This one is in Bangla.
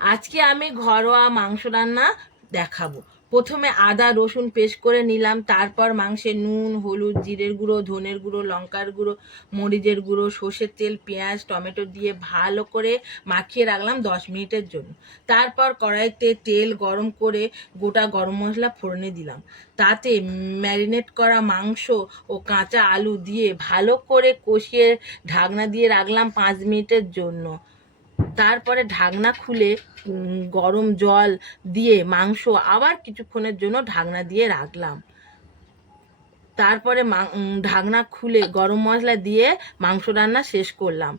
আজকে আমি ঘরোয়া মাংস রান্না দেখাবো। প্রথমে আদা রসুন পেস্ট করে নিলাম, তারপর মাংসে নুন হলুদ জিরের গুঁড়ো ধনের গুঁড়ো লঙ্কার গুঁড়ো মরিচের গুঁড়ো সর্ষের তেল পেঁয়াজ টমেটো দিয়ে ভালো করে মাখিয়ে রাখলাম 10 মিনিটের জন্য। তারপর কড়াইতে তেল গরম করে গোটা গরম মশলা ফোড়নে দিলাম, তাতে ম্যারিনেট করা মাংস ও কাঁচা আলু দিয়ে ভালো করে কষিয়ে ঢাকনা দিয়ে রাখলাম 5 মিনিটের জন্য। তারপরে ঢাকনা খুলে গরম জল দিয়ে মাংস আবার কিছুক্ষণের জন্য ঢাকনা দিয়ে রাখলাম। তারপরে ঢাকনা খুলে গরম মশলা দিয়ে মাংস রান্না শেষ করলাম।